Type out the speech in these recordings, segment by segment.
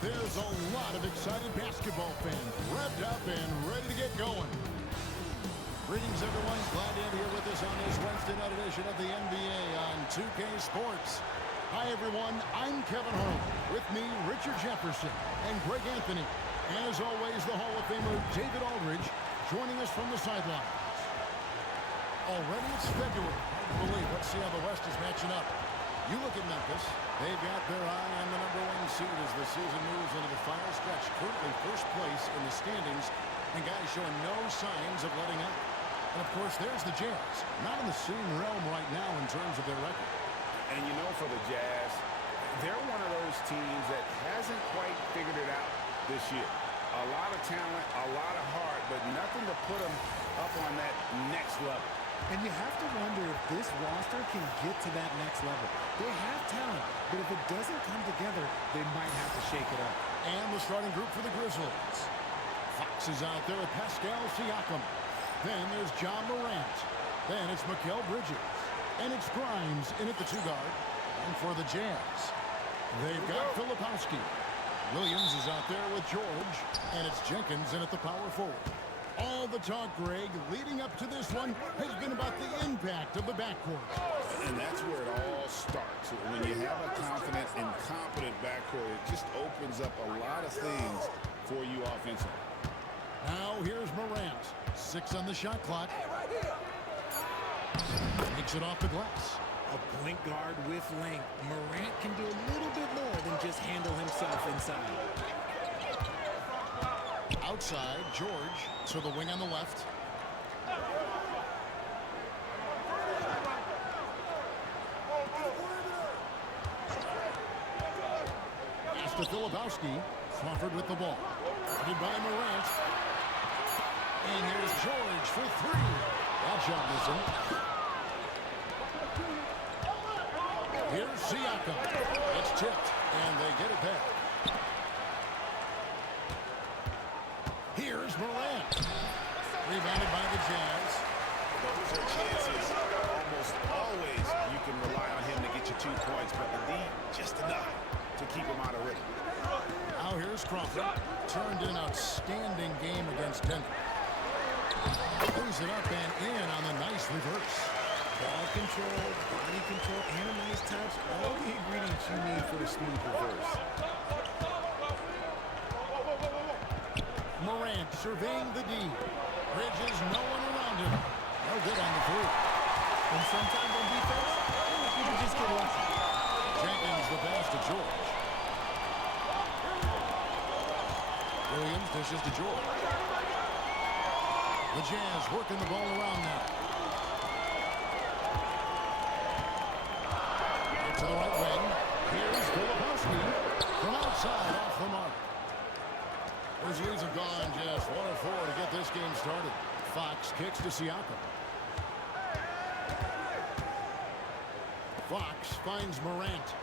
There's a lot of excited basketball fans revved up and ready to get going. Greetings, everyone. Glad to have you here with us on this Wednesday night edition of the NBA on 2K Sports. Hi, everyone. I'm Kevin Harlan. With me, Richard Jefferson and Greg Anthony. As always, the Hall of Famer David Aldridge joining us from the sidelines. Already it's February. Hard to believe. Let's see how the West is matching up. You look at Memphis. They've got their eye on the #1 seed as the season moves into the final stretch. Currently first place in the standings, and guys showing no signs of letting up. And, of course, there's the Jazz. Not in the same realm right now in terms of their record. And, you know, for the Jazz, they're one of those teams that hasn't quite figured it out this year. A lot of talent, a lot of heart, but nothing to put them up on that next level. And you have to wonder if this roster can get to that next level. They have talent, but if it doesn't come together, they might have to shake it up. And the starting group for the Grizzlies. Fox is out there with Pascal Siakam. Then there's John Morant. Then it's Mikal Bridges. And it's Grimes in at the 2 guard. And for the Jazz, they've got Filipowski. Williams is out there with George. And it's Jenkins in at the power forward. All the talk, Greg, leading up to this one has been about the impact of the backcourt. And that's where it all starts. When you have a confident and competent backcourt, it just opens up a lot of things for you offensively. Now here's Morant. 6 on the shot clock. Makes it off the glass. A point guard with length. Morant can do a little bit more than just handle himself inside. Outside, George to the wing on the left. Pass to Filipowski. Crawford with the ball. Guarded by Morant. And here's George for 3. That shot missing. Here's Siakam. It's tipped, and they get it back. Here's Morant. Rebounded by the Jazz. Those are chances. Almost always you can rely on him to get you 2 points, but the D, just enough to keep him out of rhythm. Now here's Crawford. Turned in outstanding game against Denver. Plays it up and in on the nice reverse. Ball control, body control, and a nice touch. All the ingredients you need for a smooth reverse. Morant surveying the D. Bridges, no one around him. No good on the 3. And sometimes on defense, people just get lucky. Jenkins the pass to George. Williams dishes to George. The Jazz working the ball around now. Get to the right wing. Here's Filipowski from outside off the mark. Grizzlies have gone just 1 of 4 to get this game started. Fox kicks to Siakam. Fox finds Morant.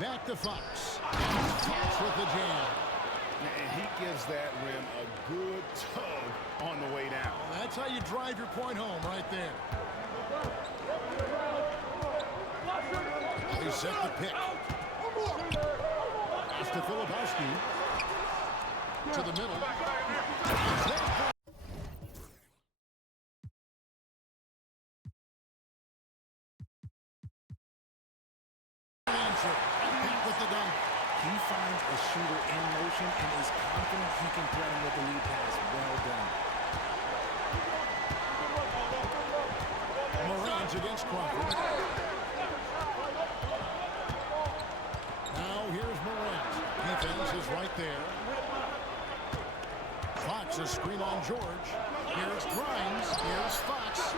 Back to Fox. Fox with the jam. And he gives that rim a good tug on the way down. That's how you drive your point home right there. They set the pick. Pass to Filipowski. To the middle. Answer. Back with the dunk. He finds a shooter in motion and is confident he can thread him with the lead pass. Well done. Morant against Crawford. Now here's Morant. Defense is right there. Fox a screen on George. Here's Grimes. Here's Fox.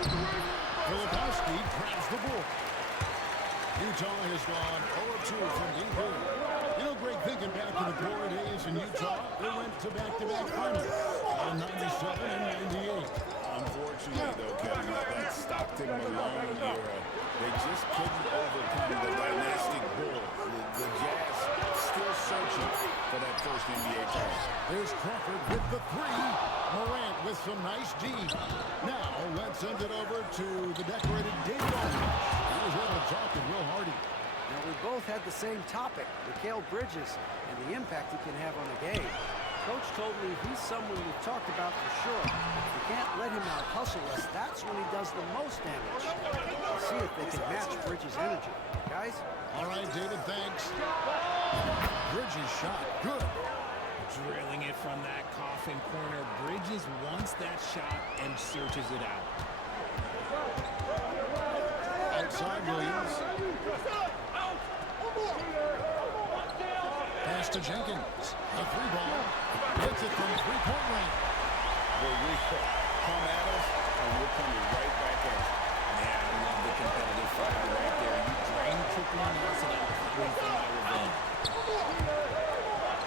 Filipowski grabs the board. Utah has gone 0-2 from deep here. You know, Greg, thinking back to the glory days in Utah, they went to back-to-back finals in 97 and 98. Unfortunately, though, Kevin, that Stockton Malone era, they just couldn't overcome the dynastic bull. The Jazz still searching for that first NBA title. There's Crawford with the 3. Morant with some nice D. Now, let's send it over to the decorated David Aldridge. He was able to talk to Will Hardy. Now, had the same topic, Mikal Bridges, and the impact he can have on a game. Coach told me he's someone we've talked about for sure. We can't let him out-hustle us. That's when he does the most damage. We'll see if they can match Bridges' energy. Guys? All right, David, thanks. Bridges shot. Good. Drilling it from that coffin corner. Bridges wants that shot and searches it out. Outside Williams. Pass to Jenkins. A three ball. Hits it from three-point range. Well, we come at us, and we're coming right back at you. Yeah, I love the competitive fire right there. You drain triple on us and I'm coming for my revenge.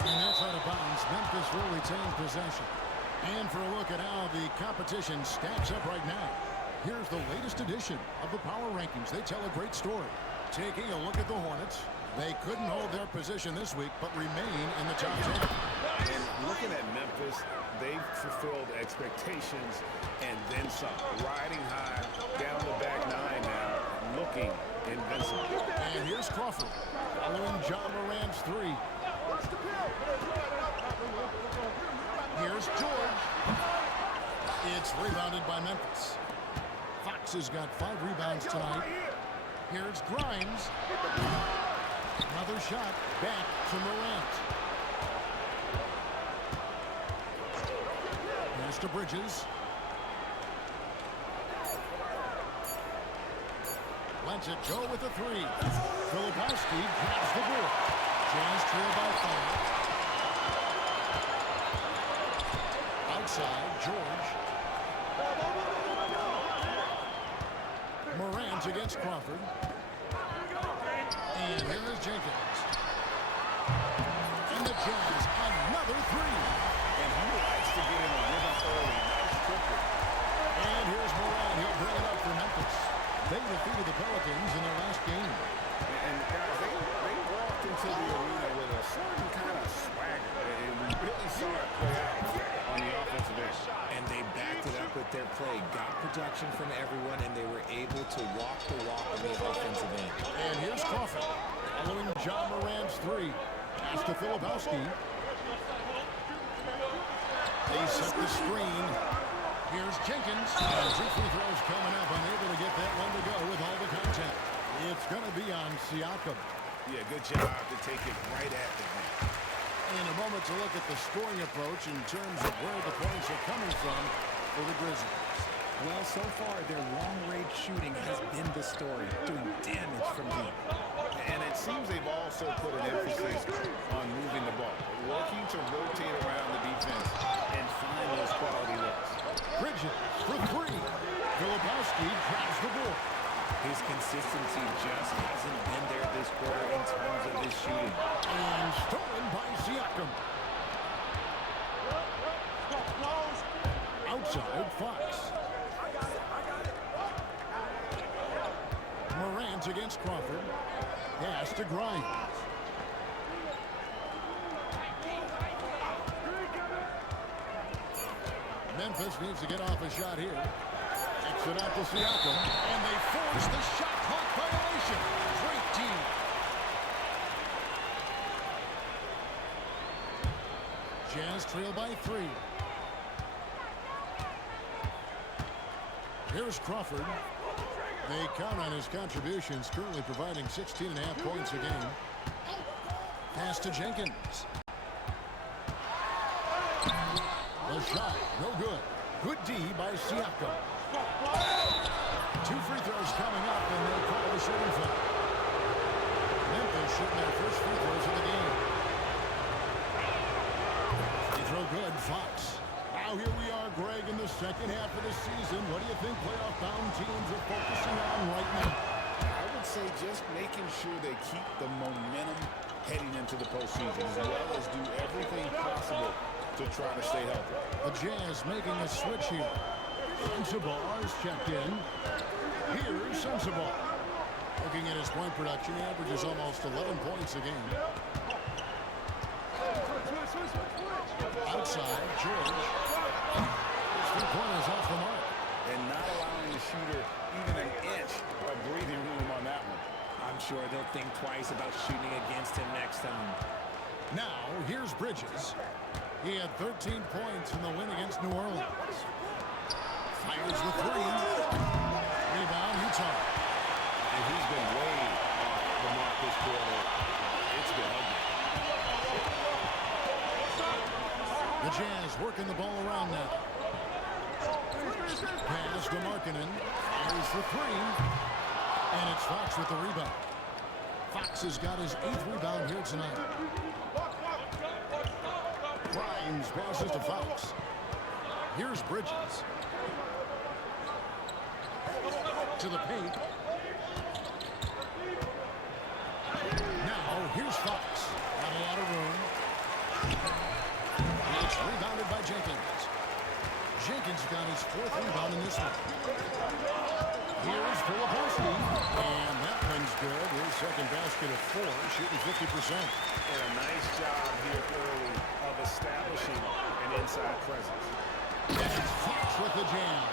And that's out of bounds. Memphis will retain possession. And for a look at how the competition stacks up right now, here's the latest edition of the Power Rankings. They tell a great story. Taking a look at the Hornets, they couldn't hold their position this week, but remain in the top 10. And looking at Memphis, they've fulfilled expectations and then some. Riding high, down the back nine now, looking invincible. And here's Crawford, following John Morant's three. Here's George. It's rebounded by Memphis. Fox has got 5 rebounds tonight. Here's Grimes. Another shot back to Morant. Pass to Bridges. Lets it go with a three. Filipowski grabs the board. Jazz trail by 5. Outside, George. Morant against Crawford. And here is Jenkins. And the Jazz, another three. And he likes to get in a rhythm early. Nice triple. And here's Morant. He'll bring it up for Memphis. They defeated the Pelicans in their last game. And guys, they walked into the arena with a certain kind of swagger. And we really saw it play out on the offensive end. And they backed it up with their play. Got production from everyone, and they were able to walk the walk on the offensive end. And here's Crawford, following John Morant's three. Pass to Filipowski. They set the screen. Here's Jenkins. And 2 free throws coming up. Unable to get that one to go with all the contact. It's going to be on Siakam. Yeah, good job to take it right at the net. In a moment to look at the scoring approach in terms of where the points are coming from for the Grizzlies. Well, so far, their long-range shooting has been the story, doing damage from deep. And it seems they've also put an emphasis on moving the ball, working to rotate around the defense and find those quality looks. Bridges for three. Filipowski grabs the ball. His consistency just hasn't been there this quarter in terms of his shooting. And stolen by Siakam. Outside, Fox. Morant against Crawford. Pass to Grimes. Memphis needs to get off a shot here. Kicks it out to Siakam. And they force the shot clock violation. Great team. Jazz trail by 3. Here's Crawford. They count on his contributions, currently providing 16.5 points a game. Pass to Jenkins. The shot, no good. Good D by Siakam. 2 free throws coming up, and they'll call the shooting foul. Memphis shooting their first free throws of the game. Free throw good, Fox. Now here we are, Greg, in the second half of the season. What do you think playoff-bound teams are focusing on right now? I would say just making sure they keep the momentum heading into the postseason, as well as do everything possible to try to stay healthy. The Jazz making a switch here. Sensabaugh is checked in. Here's Sensabaugh. Looking at his point production, he averages almost 11 points a game. Outside, George. His 3-pointers off the mark. And not allowing the shooter even an inch of breathing room on that one. I'm sure they'll think twice about shooting against him next time. Now, here's Bridges. He had 13 points in the win against New Orleans. Fires the three. Rebound, Utah. And he's been way off the mark this quarter. It's been ugly. The Jazz working the ball around now. Pass to Markkanen. Fires the three. And it's Fox with the rebound. Fox has got his 8th rebound here tonight. Grimes passes to Fox. Here's Bridges. To the paint. Now, here's Fox. Got a lot of room. It's rebounded by Jenkins. Jenkins got his 4th rebound in this one. Here's Filipowski. And that one's good. His second basket of 4, shooting 50%. And a nice job here early of establishing an inside presence. That's Fox with the jam.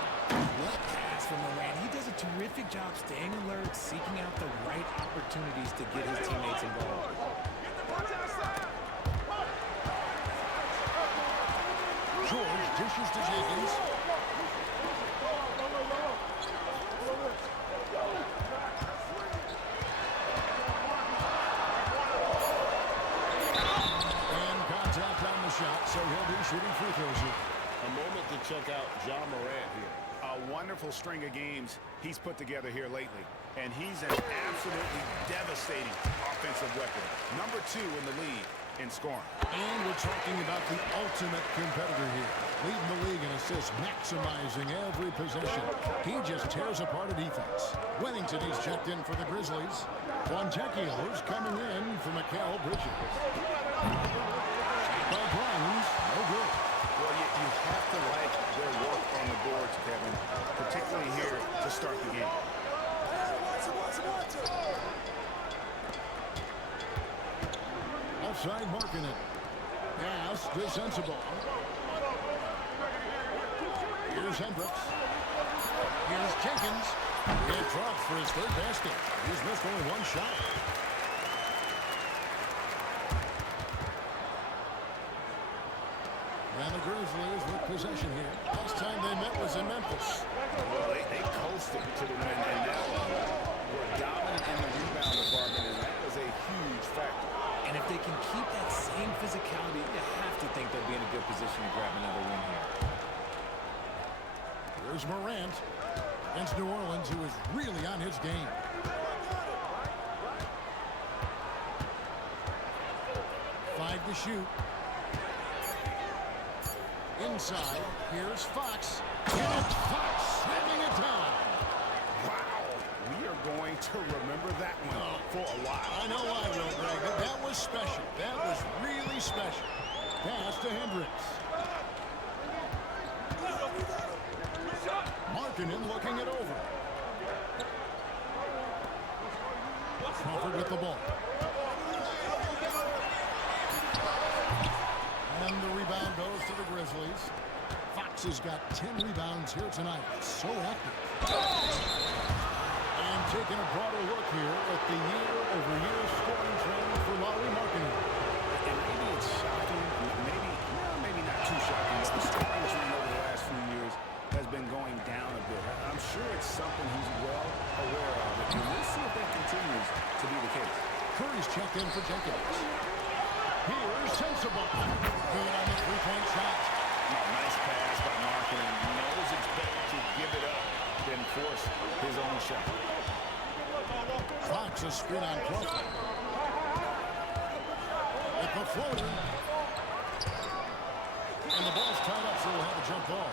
What a pass from Morant. He does a terrific job staying alert, seeking out the right opportunities to get his teammates involved. George dishes to Jenkins. And contact on the shot, so he'll be shooting free throws here. A moment to check out John Morant here. A wonderful string of games he's put together here lately. And he's an absolutely devastating offensive weapon. Number 2 in the league in scoring. And we're talking about the ultimate competitor here. Leading the league in assists, maximizing every possession. He just tears apart a defense. Wellington is checked in for the Grizzlies. Fontecchio's coming in for Mikal Bridges. By Grimes, no good. Well, you have to like their work on the boards, Kevin, particularly here to start the game. Offside Markkanen. Pass to Sensible. Here's Hendricks. Here's Jenkins. It drops for his 3rd basket. He's missed only 1 shot. And the Grizzlies with possession here. Last time they met was in Memphis. Well, they coasted to the win, and now we're dominant in the rebound department, and that was a huge factor. And if they can keep that same physicality, you have to think they'll be in a good position to grab another win here. Here's Morant against New Orleans, who is really on his game. Five to shoot. Inside, here's Fox. And it's Fox slamming it down. Wow, we are going to remember that one for a while. I know I will, Greg. That was special. That was really special. Pass to Hendricks. Markkanen looking it over. Crawford with the ball. And the rebound goes to the Grizzlies. Fox has got 10 rebounds here tonight. So active. And taking a broader look here at the year-over-year scoring trend for Lauri Markkanen. And maybe it's shocking, maybe not too shocking, but the scoring trend over the last few years has been going down a bit. I'm sure it's something he's well aware of, and we'll see if that continues to be the case. Curry's checked in for Jenkins. Here's Sensible. Good on the 3-point shot. Nice pass by Markkanen. Knows it's better to give it up than force his own shot. Fox a spin on Crawford. With the floater. And the ball's tied up, so we'll have a jump ball.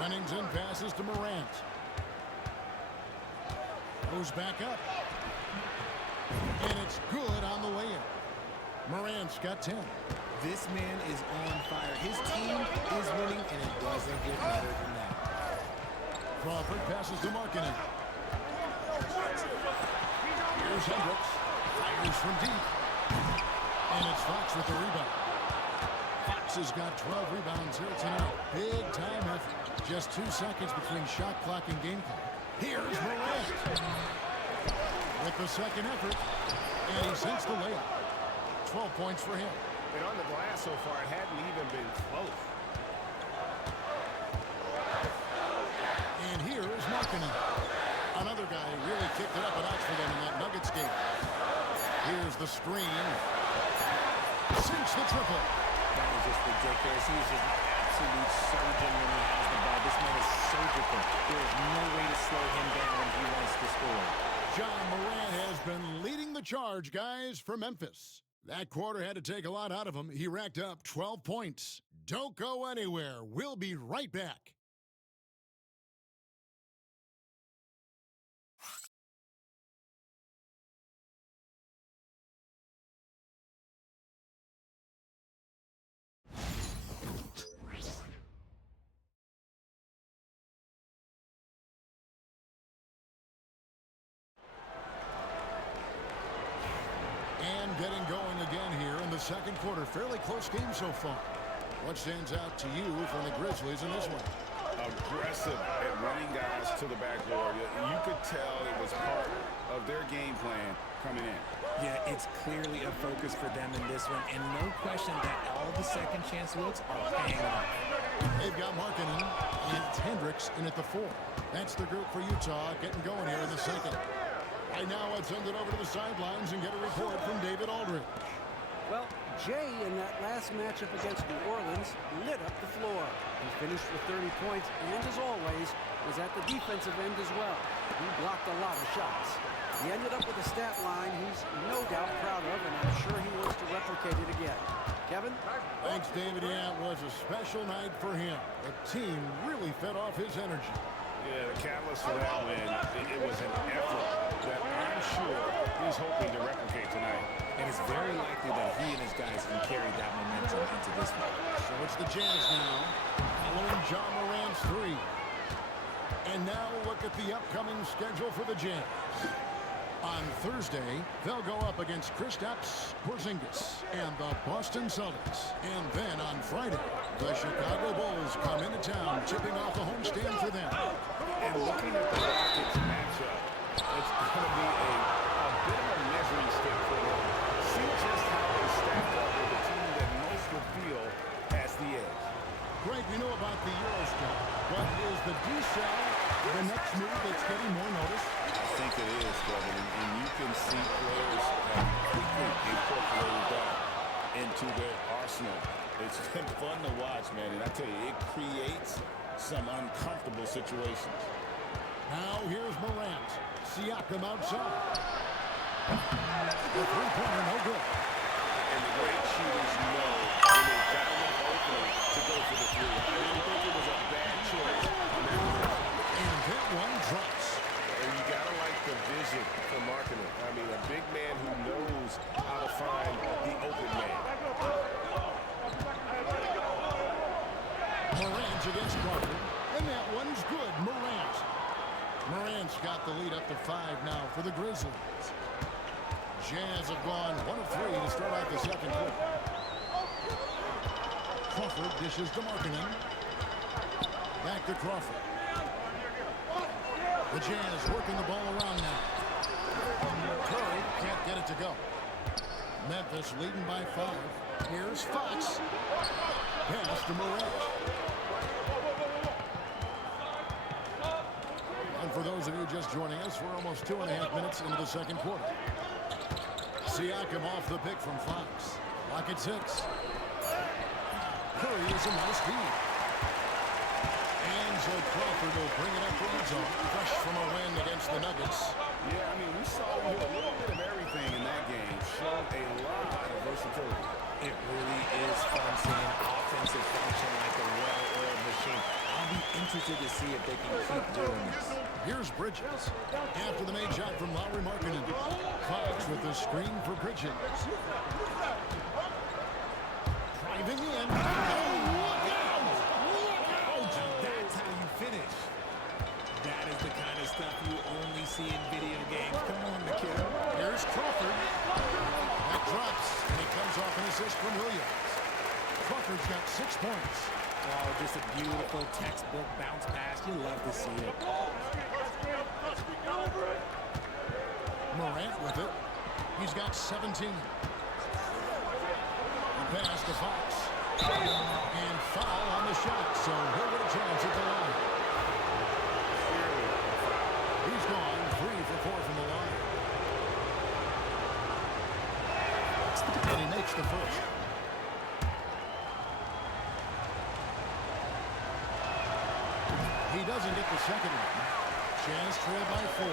Remington passes to Morant. Goes back up. And it's good on the way in. Morant's got 10. This man is on fire. His team is winning, and it doesn't get better than that. Crawford passes to Markkanen. Here's Hendricks. Fires from deep. And it's Fox with the rebound. Fox has got 12 rebounds here tonight. Big time effort. Just 2 seconds between shot clock and game clock. Here's Morant with the second effort, and he sinks the layup. 12 points for him. And on the glass so far, it hadn't even been close. And here's Markkanen. Another guy who really kicked it up a notch for them in that Nuggets game. Here's the screen. Sinks the triple. That is just ridiculous. He's just an absolute surgeon when he has the ball. This man is surgical. There is no way to slow him down when he wants to score. John Morant has been leading the charge, guys, for Memphis. That quarter had to take a lot out of him. He racked up 12 points. Don't go anywhere. We'll be right back. Getting going again here in the second quarter. Fairly close game so far. What stands out to you from the Grizzlies in this one? Aggressive at running guys to the backboard. You could tell it was part of their game plan coming in. Yeah, it's clearly a focus for them in this one, and no question that all the second chance looks are paying off. They've got Markkanen and Hendricks in at the 4. That's the group for Utah getting going here in the second. Right now, let's send it over to the sidelines and get a report from David Aldridge. Well, Jay in that last matchup against New Orleans lit up the floor. He finished with 30 points and, as always, was at the defensive end as well. He blocked a lot of shots. He ended up with a stat line he's no doubt proud of, and I'm sure he wants to replicate it again. Kevin? Thanks, David. Yeah, it was a special night for him. The team really fed off his energy. Yeah, the catalyst for that win, it was an effort that I'm sure he's hoping to replicate tonight. And it's very likely that he and his guys can carry that momentum into this one. So it's the Jazz now, following John Morant's 3. And now look at the upcoming schedule for the Jazz. On Thursday, they'll go up against Kristaps Porzingis and the Boston Celtics. And then on Friday, the Chicago Bulls come into town, tipping off a homestand for them. And looking at the Rockets matchup, it's going to be a bit of a measuring stick for them. See just how they stack up with a team that most would feel has the edge. Greg, we know about the Eurostep, but is the D-cell the next move that's getting more notice? I think it is, Kevin, and you can see players have quickly incorporated that into their arsenal. It's been fun to watch, man, and I tell you, it creates some uncomfortable situations. Now here's Morant. Siakam outside. The three-pointer, no good. And the great shooters know when they've got enough opening to go for the 3. I didn't think it was a bad choice on that possession. And that one drops. And you got to like the vision for Markkanen. I mean, a big man who knows how to find the open man. Morant against Crawford. And that one's good. Morant's got the lead up to 5 now for the Grizzlies. Jazz have gone 1 of 3 to start out the second quarter. Crawford dishes to Markkanen. Back to Crawford. The Jazz working the ball around now. Curry can't get it to go. Memphis leading by 5. Here's Fox. Pass to Morant. And for those of you just joining us, we're almost 2.5 minutes into the second quarter. Siakam off the pick from Fox. Lock at 6. Curry is a nice feed. And so Crawford will bring it up for Utah. Fresh from a win against the Nuggets. Yeah, I mean, we saw him do a little bit of everything in that game. Showed a lot of versatility. It really is fun seeing offensive function like a well-oiled machine. I'll be interested to see if they can keep doing this. Here's Bridges. After the made shot from Lauri Markkanen. Fox with the screen for Bridges. Driving in. Oh, look out! That's how you finish. That is the kind of stuff you only see in video games. Come on, McKill. Here's Crawford. That drops, and it comes off an assist from Williams. Crawford's got 6 points. Oh, just a beautiful textbook bounce pass. You love to see it. Morant with it. He's got 17. The pass to Fox. And foul on the shot, so he'll get a chance at the line. He's gone 3 for 4 from the line. And he makes the first. He doesn't get the second one. Chance trail by 4.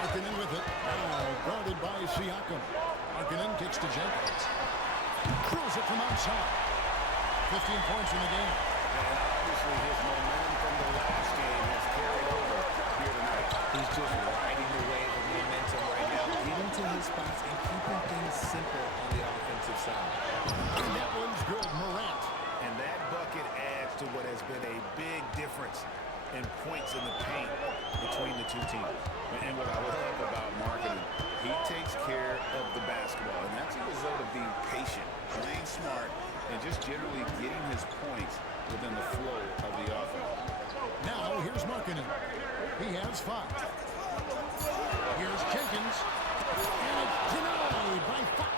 Markkanen with it. Now guarded by Siakam. Markkanen kicks to Jenkins. Throws it from outside. 15 points in the game. And obviously his momentum from the last game has carried over here tonight. He's just riding the wave of momentum right now, getting to his spots and keeping things simple on the offensive side. And that one's good. Morant. And that bucket adds to what has been a big difference in points in the paint between the two teams. And what I love about Markkanen, he takes care of the basketball, and that's a result of being patient, playing smart, and just generally getting his points within the flow of the offense. Now here's Markkanen. He has 5. Here's Jenkins. And it's denied by Fox.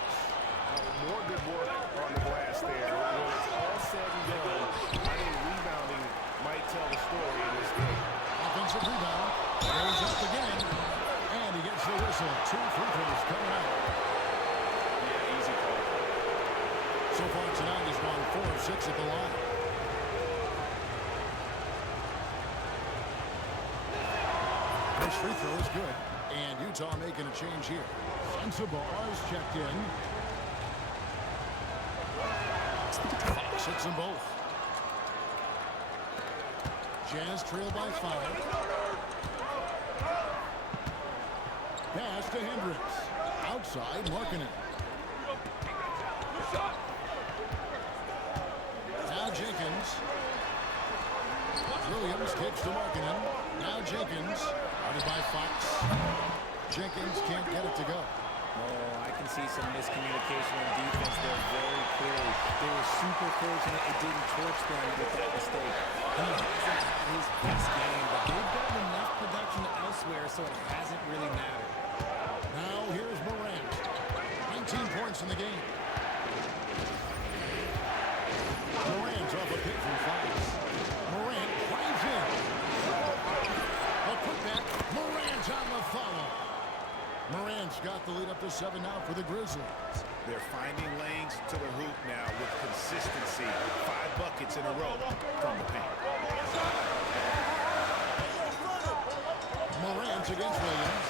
More good work on the glass there. When it's all said and done, I think rebounding might tell the story in this game. Offensive rebound. Goes up again. And he gets the whistle. 2 free throws coming out. Yeah, easy call. So far tonight he's gone 4 of 6 at the line. This free throw is good. And Utah making a change here. Sensible is checked in. Fox hits them both. Jazz trail by 5. Pass to Hendricks. Outside, Markkanen. Now Jenkins. Williams kicks to Markkanen. Now Jenkins. Guarded by Fox. Jenkins can't get it to go. Oh, I can see some miscommunication on defense there very clearly. They were super fortunate it didn't torch them with that mistake. He hasn't had his best game, but they've gotten enough production elsewhere, so it hasn't really mattered. Now here's Morant. 19 points in the game. Morant's off a pick from Fox. Morant drives in. A putback. Morant's on the follow. Morant's got the lead up to 7 now for the Grizzlies. They're finding lanes to the hoop now with consistency. 5 buckets in a row from the paint. Morant against Williams.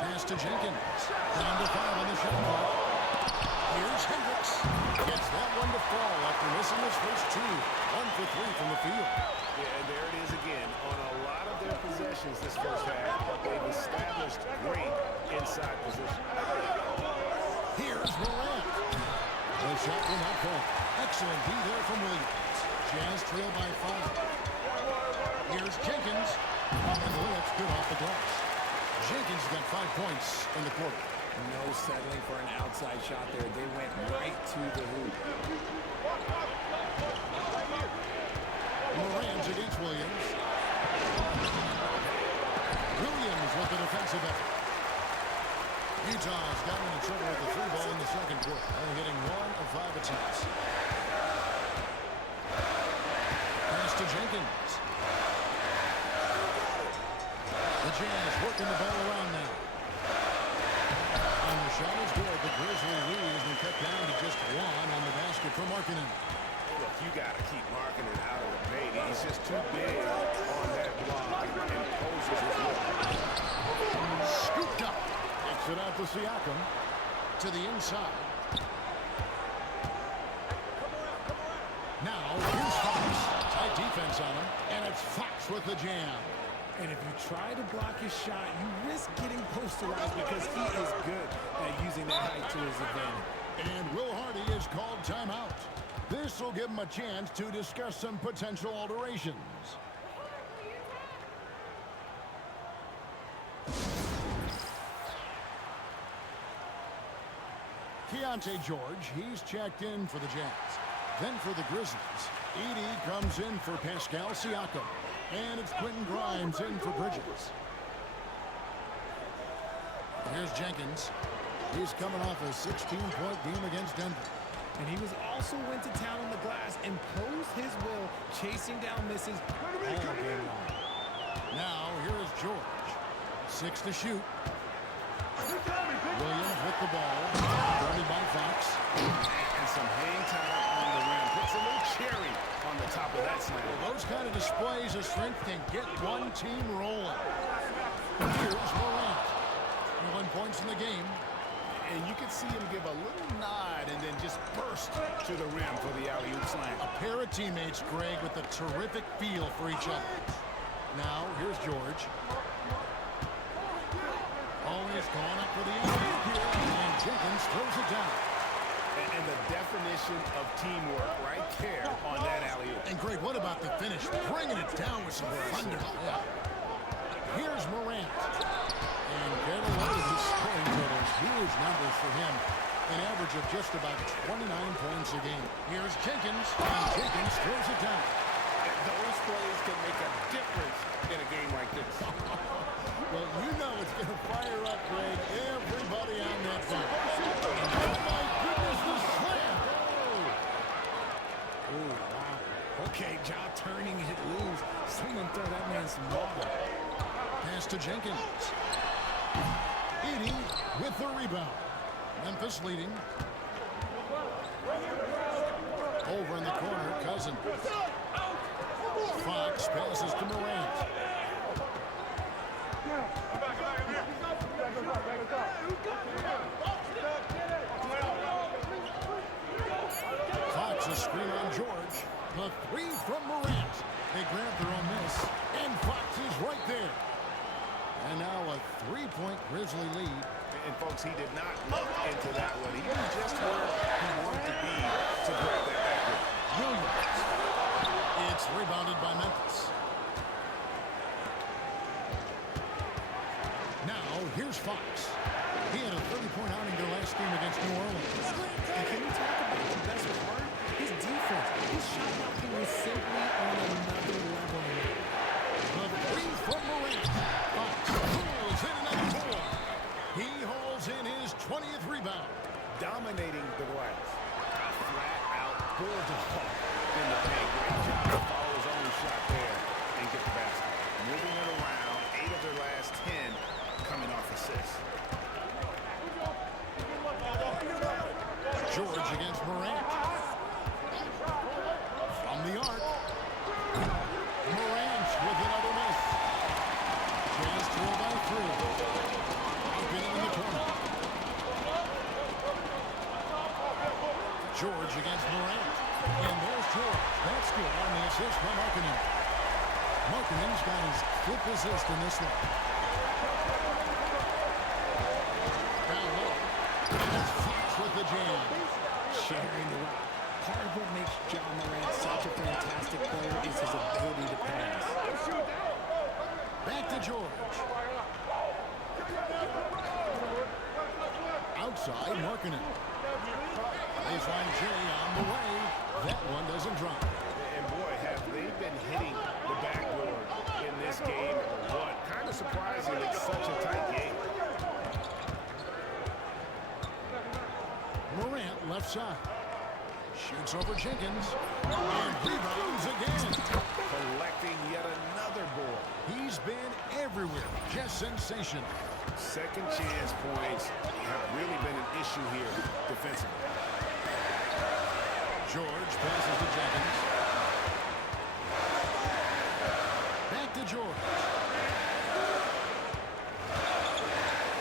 Pass to Jenkins. Down to 5 on the shot clock. Here's Hendricks. Gets that one to fall after missing his first 2. 1 for 3 from the field. Yeah, and there it is again. On a lot of their possessions this first half, they've established great inside position. Here's Morant. The shot will not fall. Excellent D there from Williams. Jazz trail by 5. Here's Jenkins. And the layup's good off the glass. Jenkins got 5 points in the quarter. No settling for an outside shot there. They went right to the hoop. Morant against Williams. Williams with the defensive effort. Utah's got into trouble with the 3 ball in the second quarter. Only hitting 1 of 5 attempts. Pass to Jenkins. The Jazz working the ball around now. And the shot is good. The Grizzly lead has been cut down to just 1 on the basket for Markkanen. Look, you got to keep Markkanen out of the paint. He's just too big on that block and imposes his will. Scooped up. Kicks it out to Siakam. To the inside. Now, here's Fox. Tight defense on him. And it's Fox with the jam. And if you try to block his shot, you risk getting posterized because he is good at using that height to his advantage. And Will Hardy is called timeout. This will give him a chance to discuss some potential alterations. Keontae George, he's checked in for the Jazz. Then for the Grizzlies, Edey comes in for Pascal Siakam. And it's Quentin Grimes in for Bridges. Here's Jenkins. He's coming off a 16-point game against Denver. And he also went to town on the glass, imposed his will, chasing down misses all game long. Now, here is George. 6 to shoot. Williams with the ball. Guarded by Fox. And some hang time on the rim. Puts a little cherry on the top of that slam. Well, those kind of displays of strength can get one team rolling. Here's Morant. 1 points in the game. And you can see him give a little nod and then just burst to the rim for the alley-oop slam. A pair of teammates, Greg, with a terrific feel for each other. Now, here's George. Always going up for the alley-oop here. And Jenkins throws it down. And the definition of teamwork right there on that alley-oop. And Greg, what about the finish? Bringing it down with some thunder. Yeah. Here's Morant. And get away with his scoring totals. Huge numbers for him. An average of just about 29 points a game. Here's Jenkins. And Jenkins throws it down. And those plays can make a difference in a game like this. Well, you know it's going to fire up, Greg. Everybody on that bench. Oh, my goodness, the slam. Oh, wow. Okay, job turning it loose. Someone throw that man some water. Pass to Jenkins. Edey with the rebound. Memphis leading. Over in the corner, Cousins. Fox passes to Morant. Fox, a screen on George. The three from Morant. They grab their own miss. And Fox is right there. And now a three-point Grizzly lead. And folks, he did not look into that one. He was just where he wanted to be to grab that back. Williams. It's rebounded by Memphis. Now, here's Fox. He had a 30-point outing their last game against New Orleans. And can we talk about the best part? His defense. His shot blocking was simply on another level. The three from Morant. Fox pulls in another four. He hauls in his 20th rebound. Dominating the glass. Flat out bulldog in the paint. Great job to follow his own shot there and get the basket. Moving it around. 8 of their last 10 coming off assists. George against Morant. From the arc. Morant with another miss. Jazz trail by 3. Open in the corner. George against Morant. And there's George. That's good on the assist by Markkanen. Markkanen's got his 5th assist in this one. Down low. That's Fox with the jam. Sharing the rock. Part of what makes John Morant such a fantastic player is his ability to pass. Back to George. Outside, Markkanen. Baseline J on the way. That one doesn't drop. And boy, have they been hitting the backboard in this game or what? Kind of surprising it's such a tight game. Morant left side. Shoots over Jenkins. And rebounds again. Collecting yet another board. He's been everywhere. Just sensational. Second chance points have really been an issue here defensively. George passes to Jenkins. Back to George.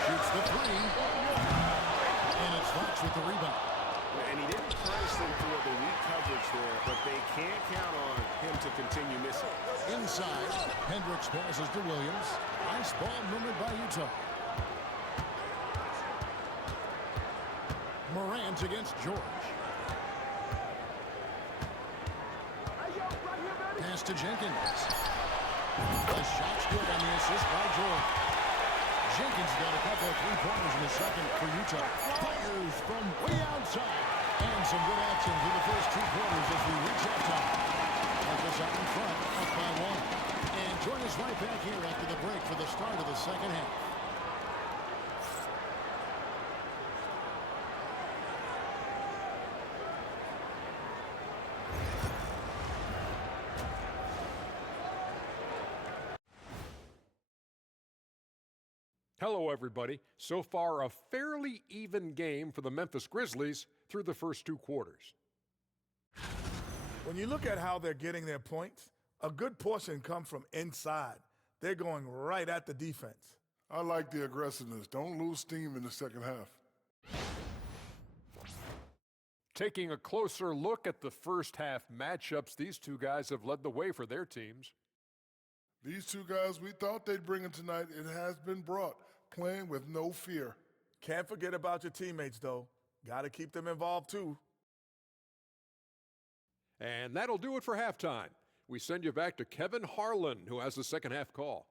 Shoots the three. And it's Fox with the rebound. And he didn't punish them for the weak coverage there, but they can't count on him to continue missing. Inside, Hendricks passes to Williams. Nice ball movement by Utah. Morant against George. Pass to Jenkins. The shot's good on the assist by George. Jenkins got a couple of 3-pointers in his second for Utah. Fires from way outside. And some good action through the first 2 quarters as we reach halftime. Memphis out in front, up by 1. And join us right back here after the break for the start of the second half. Hello, everybody. So far, a fairly even game for the Memphis Grizzlies through the first 2 quarters. When you look at how they're getting their points, a good portion come from inside. They're going right at the defense. I like the aggressiveness. Don't lose steam in the second half. Taking a closer look at the first half matchups, these two guys have led the way for their teams. These two guys, we thought they'd bring it tonight. It has been brought, playing with no fear. Can't forget about your teammates, though. Got to keep them involved, too. And that'll do it for halftime. We send you back to Kevin Harlan, who has the second half call.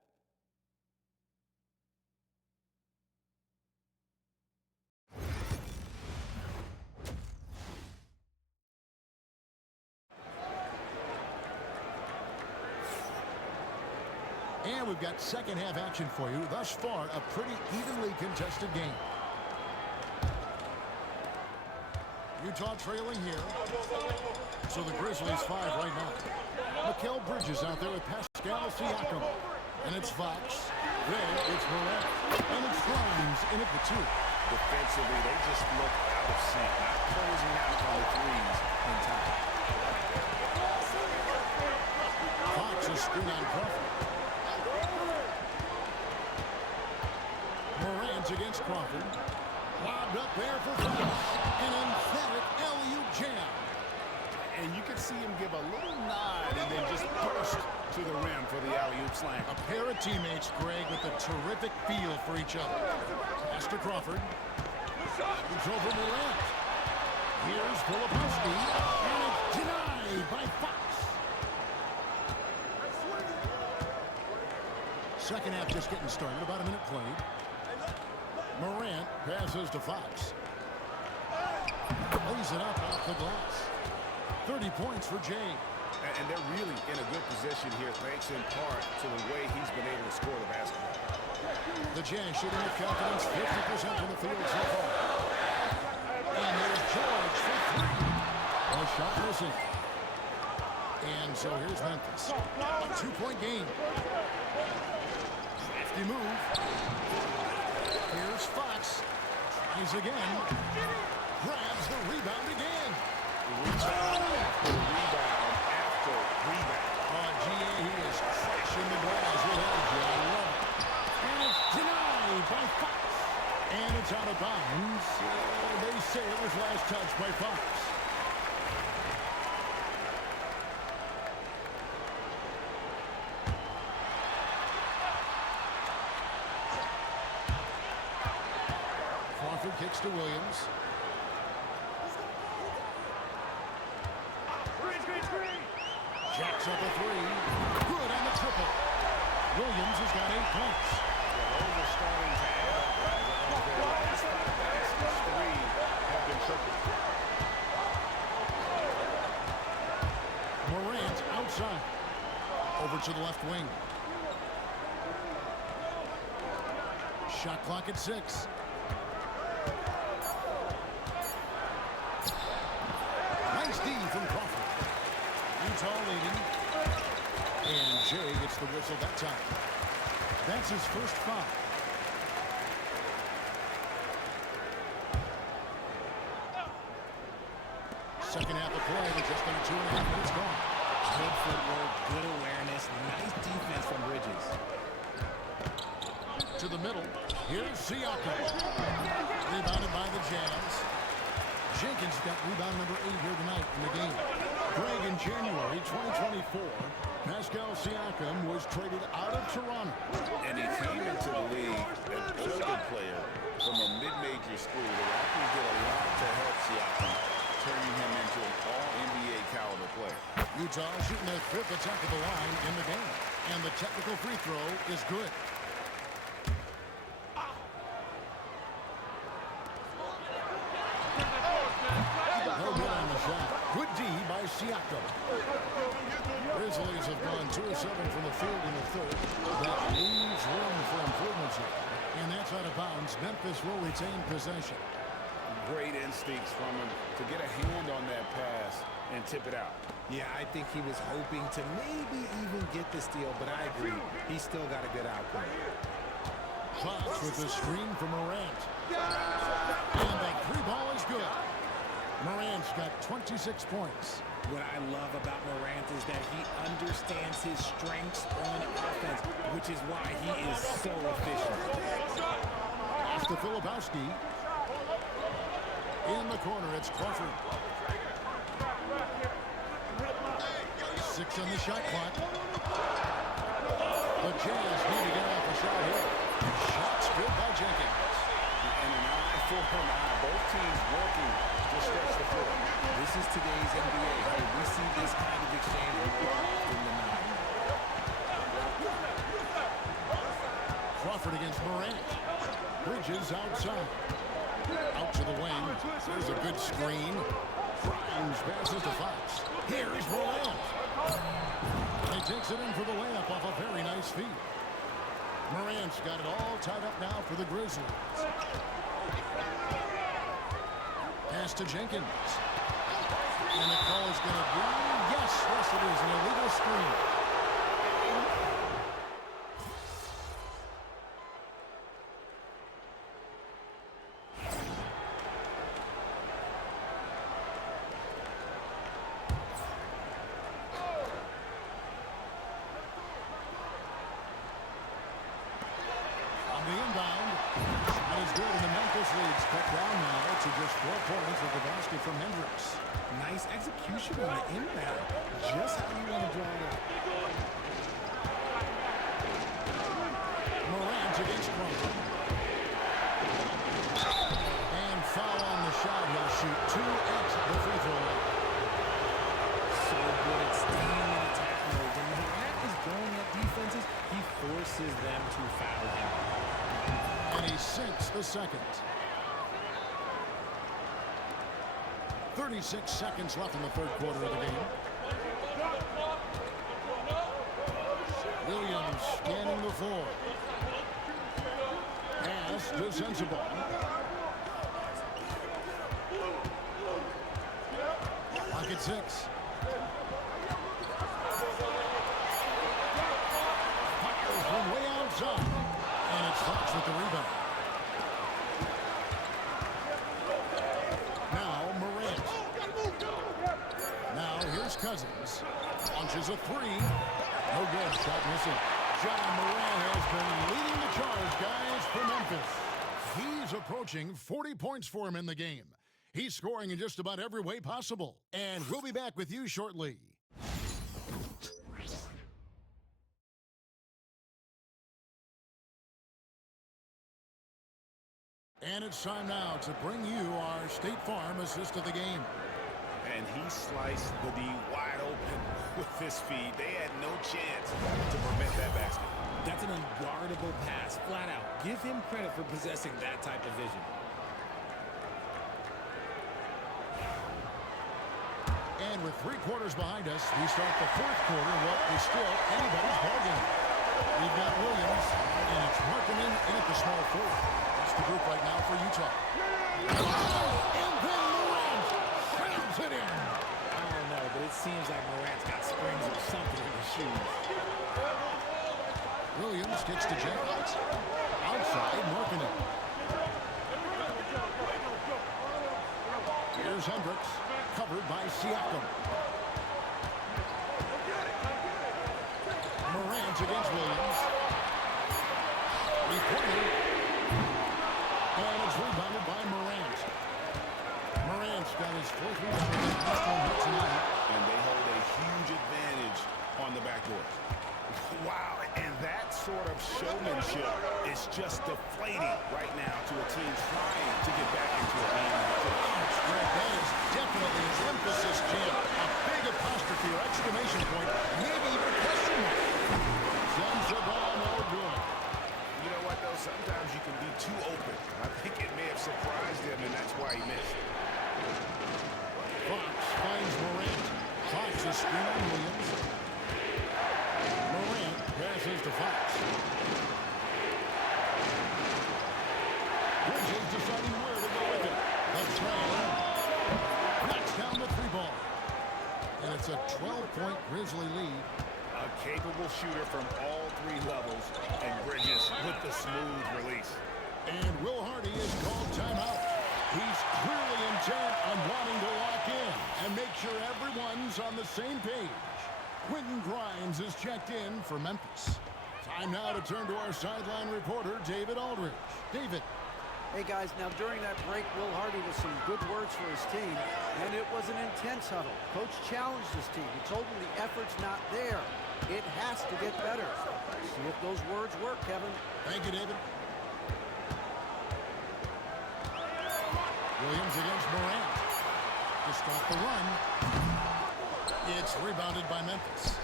And we've got second half action for you. Thus far, a pretty evenly contested game. Utah trailing here. So the Grizzlies 5 right now. Mikal Bridges out there with Pascal Siakam. And it's Fox. Then it's Morant. And it's Grimes in at the 2. Defensively, they just look out of sync, not closing out on the threes in time. Fox is screen on Crawford. Morant against Crawford. Lobbed up there for Fox. An emphatic alley-oop jam. And you can see him give a little nod and then just burst to the rim for the alley-oop slam. A pair of teammates, Greg, with a terrific feel for each other. Pass to Crawford. It's over Morant. Here's Filipowski. And it's denied by Fox. Second half just getting started. About a minute played. Morant passes to Fox. Lays it up off the glass. 30 points for Jay. And they're really in a good position here, thanks in part to the way he's been able to score the basketball. The Jazz shooting with confidence, 50% from the field so far. And there's George for 3. A shot missing. And so here's Memphis. A 2-point game. Crafty move. Here's Fox. Tries again. Grabs the rebound again. Rebound after rebound. GA, he is crashing the glass with energy. I love it. And it's denied by Fox. And it's out of bounds. They say it was last touched by Fox. Crawford kicks to Williams. Jacks up a 3. Good on the triple. Williams has got 8 points. Yeah, those are starting to add up, guys. Their last 5 baskets, 3 have been tripled. Morant outside. Over to the left wing. Shot clock at 6. Nice D from Crawford. Utah leading. And Jay gets the whistle that time. That's his first foul. Second half of play with just under 2.5 minutes gone. Good footwork, good awareness, nice defense from Bridges. To the middle. Here's Siakam. Rebounded by the Jazz. Jenkins got rebound number 8 here tonight in the game. Greg, in January 2024, Pascal Siakam was traded out of Toronto. And he came into the league an older player from a mid-major school. The Raptors did a lot to help Siakam, turning him into an all-NBA caliber player. Utah shooting their 5th attempt at the line in the game. And the technical free throw is good. Siakam. Grizzlies have gone 2 of 7 from the field in the third. That leaves room for improvements here. And that's out of bounds. Memphis will retain possession. Great instincts from him to get a hand on that pass and tip it out. Yeah, I think he was hoping to maybe even get the steal, but I agree. He still got a good outcome. Fox with the screen from Morant. And the 3-ball is good. Morant's got 26 points. What I love about Morant is that he understands his strengths on offense, which is why he is so efficient. Pass to Filipowski. In the corner, it's Crawford. 6 on the shot clock. The Jazz need to get off a shot here. Shots good by Jenkins. And an eye for an eye. Both teams working to stretch the floor. This is today's NBA. Hey, we see this kind of exchange more often than not. Crawford against Morant. Bridges outside. Out to the wing. There's a good screen. Grimes passes to Fox. Here's Morant. He takes it in for the layup off a very nice feed. Morant's got it all tied up now for the Grizzlies. Pass to Jenkins. And the call is going to be, yes, it is, an illegal screen. On the inbound, that is good, and the Memphis leads cut down now to just 4 points with the basket from Hendricks. Nice execution on the inbound. Just how you want to draw it up. Morant against Crawford. And foul on the shot. He'll shoot 2 at the free throw line. So good at staying in attack mode. When Morant is going at defenses, he forces them to foul him. And he sinks the second. 36 seconds left in the third quarter of the game. Williams scanning the floor. Pass to Sensible. Pocket 6. Fires from way outside. And it's Fox with the rebound. Now Morant. Now here's Cousins. Launches a 3. No good. Shot missing. John Morant has been leading the charge, guys, for Memphis. He's approaching 40 points for him in the game. He's scoring in just about every way possible. And we'll be back with you shortly. And it's time now to bring you our State Farm assist of the game. And he sliced the D wide open with this feed. They had no chance to prevent that basket. That's an unguardable pass, flat out. Give him credit for possessing that type of vision. And with 3 quarters behind us, we start the fourth quarter in what is still anybody's ballgame. We've got Williams, and it's Markkanen in at the small forward. That's the group right now for Utah. And then Morant slams it in. I don't know, but it seems like Morant's got springs or something in his shoes. Williams gets to Jenkins. Outside, Markkanen. Here's Hendricks, covered by Siakam. Morant against Williams. 3-pointer. And it's rebounded by Morant. Morant's got his 4th rebound in the last 1 minute tonight. And they hold a huge advantage on the backboard. Wow, and that sort of showmanship is just deflating right now to a team trying to get back into a game. Greg, that is definitely his emphasis, Jim. A big apostrophe or exclamation point, maybe even a question mark. Sends the ball, no good. You know what, though? Sometimes you can be too open. I think it may have surprised him, and that's why he missed. Fox finds Morant. Fox is screen on Williams. Morant passes to Fox. Bridges deciding where to go with it. The tray. Knocks down the three ball. And it's a 12-point Grizzly lead. A capable shooter from all three levels, and Bridges with the smooth release. And Will Hardy is called timeout. He's clearly intent on wanting to lock in and make sure everyone's on the same page. Quentin Grimes is checked in for Memphis. Time now to turn to our sideline reporter, David Aldridge. David. Hey guys, now during that break, Will Hardy with some good words for his team, and it was an intense huddle. Coach challenged his team. He told them the effort's not there. It has to get better. See if those words work, Kevin. Thank you, David. Williams against Morant. To stop the run. It's rebounded by Memphis.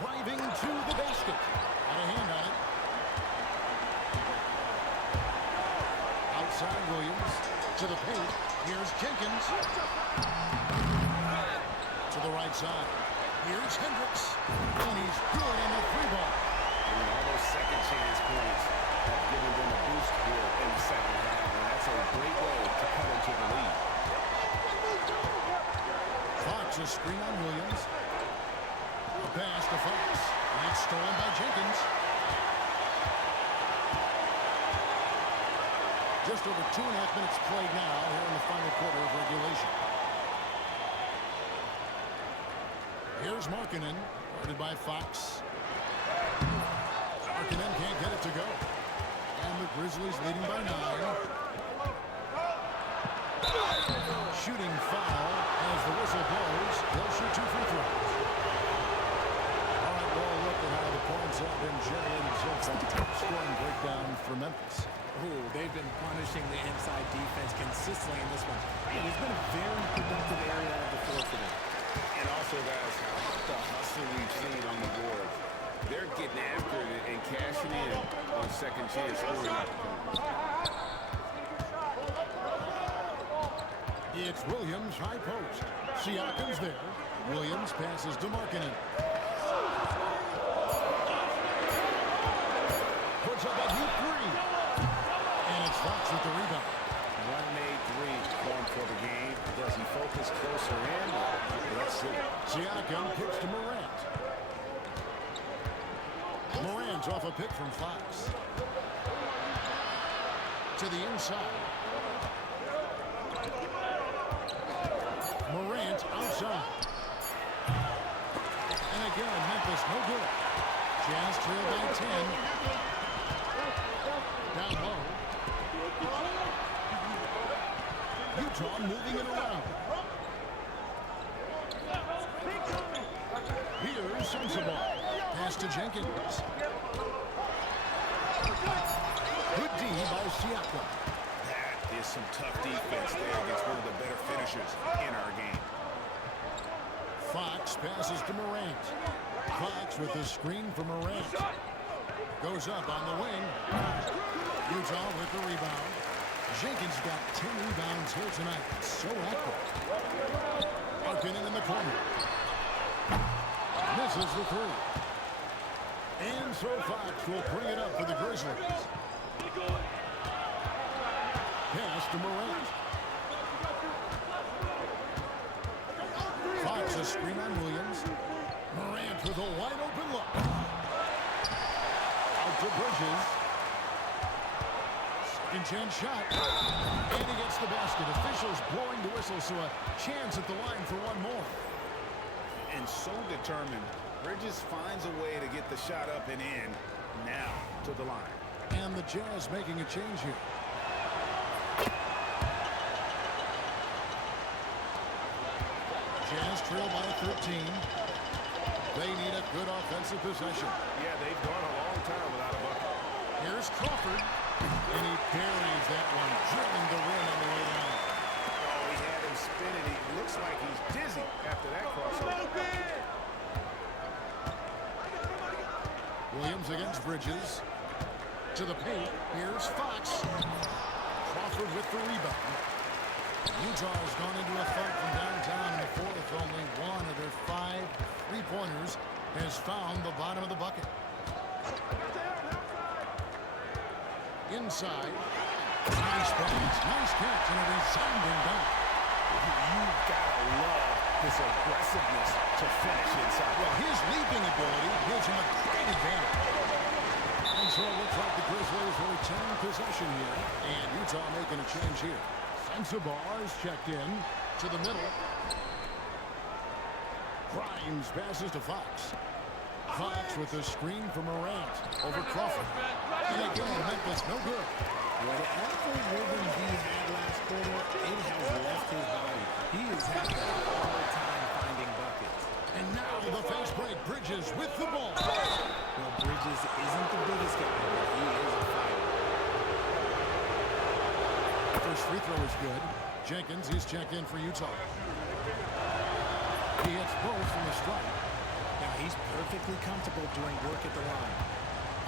Driving to the basket. Got a hand on it. Outside Williams. To the paint. Here's Jenkins. To the right side. Here's Hendricks. And he's good on the three ball. And all those second chance points have given them a boost here in the second half. And that's a great way to cut into the lead. Fox is screen on Williams. A pass to Fox. And it's stolen by Jenkins. Just over 2.5 minutes played now here in the final quarter of regulation. Here's Markkanen, guarded by Fox. Markkanen can't get it to go. And the Grizzlies leading by 9. Shooting foul as the whistle blows. They'll shoot 2 free throws. All right, well, look at how the points have been generated so far. Scoring breakdown for Memphis. Ooh, they've been punishing the inside defense consistently in this one. And it's been a very productive area of the floor for them. And also, guys, how about the hustle we've seen on the board? They're getting after it and cashing in on second chance scoring opportunities. It's Williams, high post. Siakam's there. Williams passes to Markkanen. Puts up a deep three. And it's Fox with the rebound. One made three going for the game. Does he focus closer in? Let's see. Siakam kicks to Morant. Morant's off a pick from Fox. To the inside. Morant outside. And again, Memphis no good. Jazz trail by 10. Down low. Utah moving it around. Here's Sensible. Pass to Jenkins. Good D by Siakam. That is some tough defense there against one of the better finishers in our game. Fox passes to Morant. Fox with the screen for Morant. Goes up on the wing. Utah with the rebound. Jenkins got 10 rebounds here tonight. So active. Markkanen in the corner. Misses the three. And so Fox will bring it up for the Grizzlies. Pass to Morant. Fox a screen on Williams. Morant with a wide open look. Out to Bridges. Second chance shot. And he gets the basket. Officials blowing the whistle, so a chance at the line for one more. And so determined, Bridges finds a way to get the shot up and in. Now to the line. And the Jazz making a change here. Jazz trail by 13. They need a good offensive possession. Yeah, they've gone a long time without a bucket. Here's Crawford. And he buries that one, drilling the rim on the way down. Oh, he had him spinning. He looks like he's dizzy after that crossover. Williams against Bridges. To the paint. Here's Fox. Crawford with the rebound. Utah's gone into a fight from downtown in the fourth. Only one of their 5 3-pointers has found the bottom of the bucket. Inside. Nice pass, nice catch, and a resounding dunk. You've got to love his aggressiveness to finish inside. Well, his leaping ability gives him a great advantage. And so it looks like the Grizzlies will retain possession here. And Utah making a change here. Sensabaugh is checked in to the middle. Grimes passes to Fox. Fox with the screen from Morant over Crawford. And again, Memphis no good. Whatever rhythm he had last quarter, it has left his body. He has had a hard time finding buckets. And now the fast break. Bridges with the ball. Well, Bridges isn't the biggest guy, but he is a fighter. First free throw is good. Jenkins, he's checked in for Utah. He hits both from the strike. Now he's perfectly comfortable doing work at the line.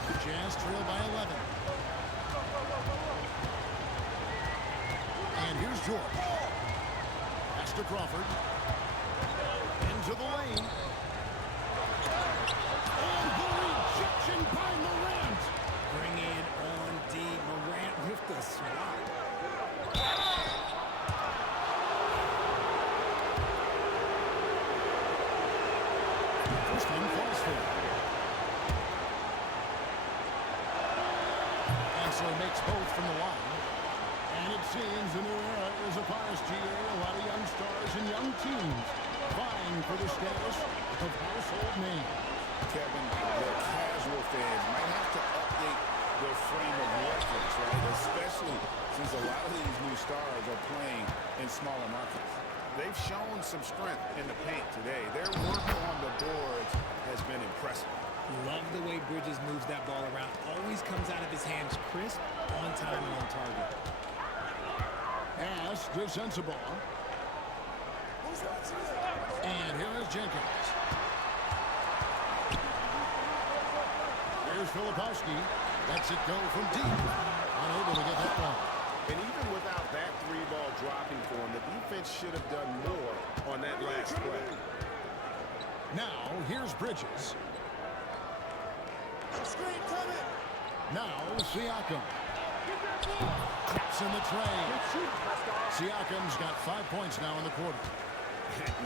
The Jazz trail by 11. And here's George. Pass to Crawford. Into the lane. And the rejection by Morant. Bring it on D. Morant with the swat. First one falls for him. And so he makes both from the line. And it seems the new era is upon us, GA. A lot of young stars and young teams vying for the status of household names. Kevin, the casual fans might have to update their frame of reference, right? Especially since a lot of these new stars are playing in smaller markets. They've shown some strength in the paint today. Their work on the boards has been impressive. Love the way Bridges moves that ball around. Always comes out of his hands crisp, on time, and on target. Pass to Sensabaugh. And here is Jenkins. Here's Filipowski. Lets it go from deep. Unable to get that one. And even without that three-ball dropping for him, the defense should have done more on that last play. Now, here's Bridges. Now, Siakam. Taps in the tray. Siakam's got 5 points now in the quarter.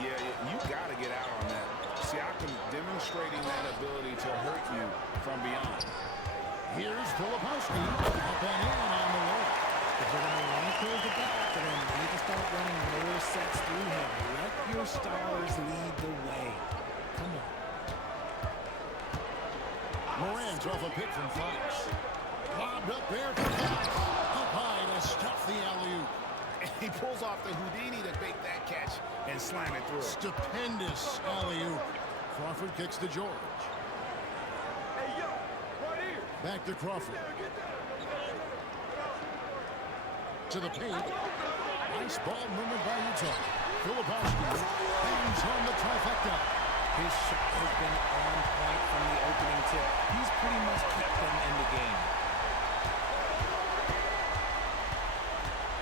Yeah, you got to get out on that. Siakam demonstrating that ability to hurt you from beyond. Here's Filipowski. Up and in on the roll. If they're going to want to close the gap, they're going to need to start running more sets through him. Let your stars lead the way. Come on. Morant off a pick from Fox. Lobbed up there for Fox. Up high to stuff the alley-oop. He pulls off the Houdini to make that catch and slam it through. Stupendous alley-oop. Crawford kicks to George. Back to Crawford. To the paint. Nice ball movement by Utah. Filipowski hangs home the trifecta. His shot has been on point from the opening tip. He's pretty much kept them in the game.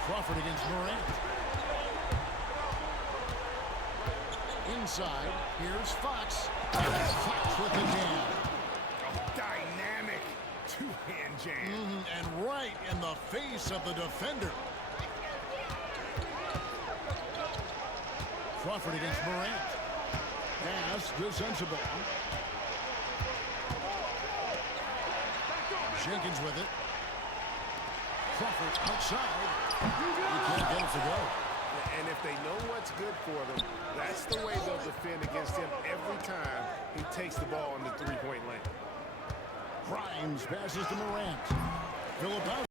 Crawford against Morant. Inside, here's Fox. Fox with the jam. Dynamic two-hand jam. And right in the face of the defender. Crawford against Morant. Pass to Sensabaugh. Jenkins with it. Crawford outside. He can't get it to go. And if they know what's good for them, that's the way they'll defend against him every time he takes the ball in the three-point lane. Grimes passes to Morant. Filipowski.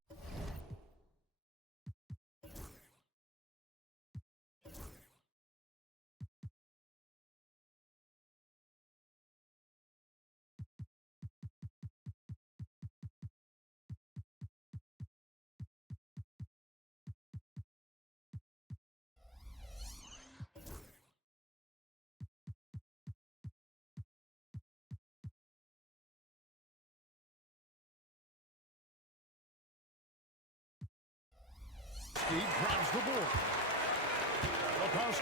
Grabs the board.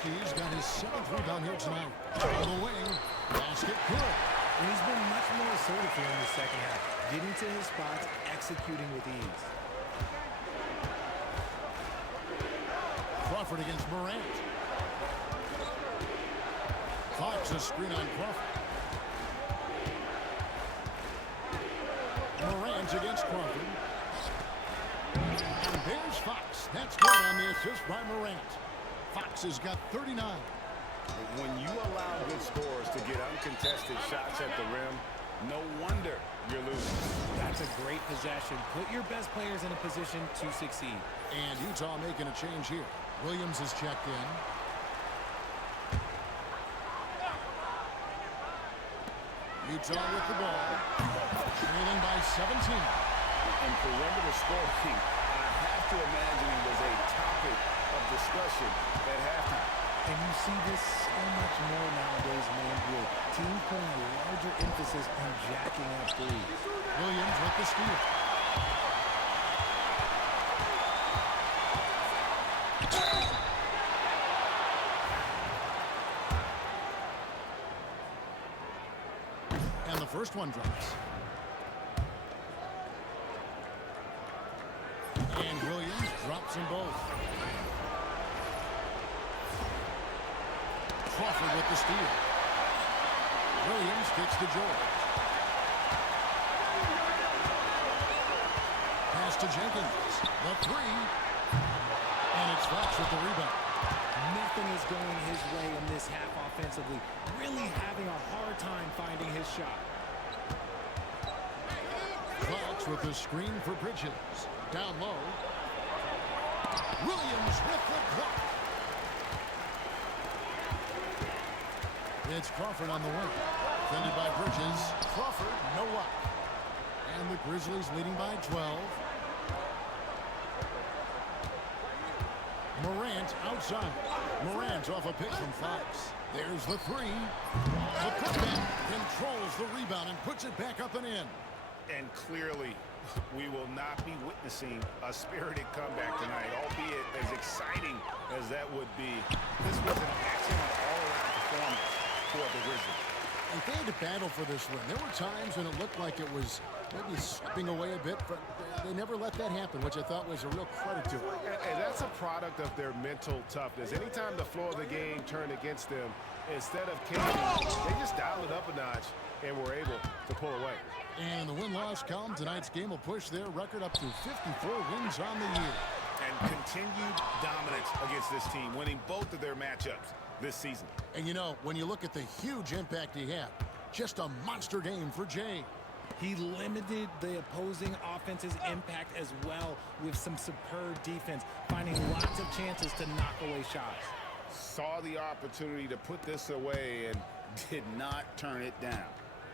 He's got his 7th rebound here tonight. On the wing, basket good. And he's been much more assertive here in the second half, getting to his spots, executing with ease. Crawford against Morant. Fox a screen on Crawford. Morant against Crawford. And there's Fox. That's good on the assist by Morant. Fox has got 39. When you allow good scorers to get uncontested shots at the rim, no wonder you're losing. That's a great possession. Put your best players in a position to succeed. And Utah making a change here. Williams has checked in. Utah with the ball. Trailing by 17. And perimeter scoring, I have to imagine it was a topic of discussion at halftime. And you see this so much more nowadays in the NBA. Teams putting a larger emphasis on jacking up threes. Williams with the steal. And the first one drops. And Williams drops them both. Crawford with the steal. Williams gets to George. Pass to Jenkins. The three. And it's Fox with the rebound. Nothing is going his way in this half offensively. Really having a hard time finding his shot. Fox with the screen for Bridges. Down low. Williams with the block. It's Crawford on the wing. Defended by Bridges. Crawford, no luck. And the Grizzlies leading by 12. Morant outside. Morant off a pick from Fox. There's the three. The putback controls the rebound and puts it back up and in. And clearly, we will not be witnessing a spirited comeback tonight, albeit as exciting as that would be. This was an excellent all-around performance for the Grizzlies. And they had to battle for this win. There were times when it looked like it was maybe slipping away a bit, but they never let that happen, which I thought was a real credit to them. And that's a product of their mental toughness. Anytime the floor of the game turned against them, instead of caving, they just dialed it up a notch and were able to pull away. And the win-loss column, tonight's game will push their record up to 54 wins on the year. And continued dominance against this team, winning both of their matchups this season. And you know, when you look at the huge impact he had, just a monster game for Jay. He limited the opposing offense's impact as well with some superb defense, finding lots of chances to knock away shots. Saw the opportunity to put this away and did not turn it down.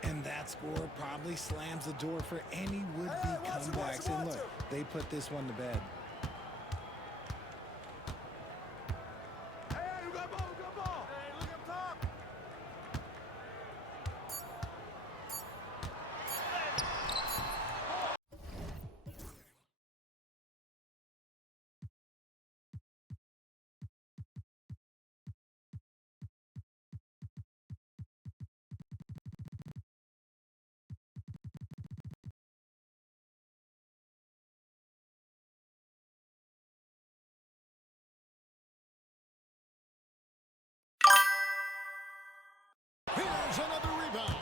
And that score probably slams the door for any would-be comebacks. And look, they put this one to bed. Here's another rebound.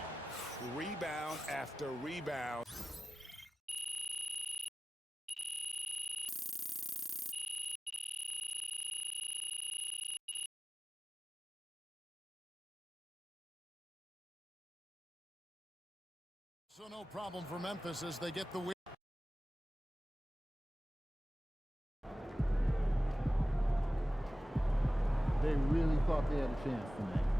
Rebound after rebound. So no problem for Memphis as they get the win. They really thought they had a chance tonight.